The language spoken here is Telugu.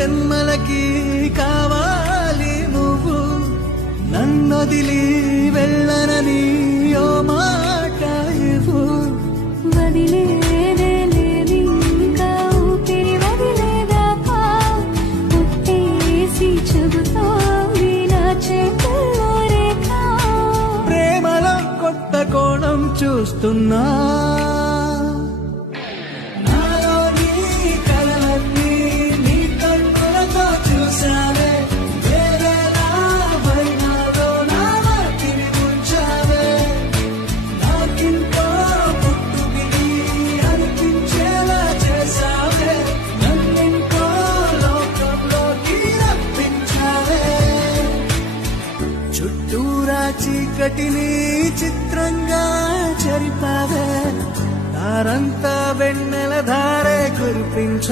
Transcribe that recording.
జన్మలకి కావాలి నువ్వు నన్నొదిలి వెళ్ళనని ఓ మాట ఇవ్వు వదిలేదే లేదింకా ఊపిరి వదిలేదాకా పుట్టేసి చెబుతోంది నా చేతుల్లో రేఖ ప్రేమలో కొత్త కోణం చూస్తున్నా చుట్టూరా చీకటిని చిత్రంగా చెరిపావే దారంతా వెన్నెల ధారే కురిపించ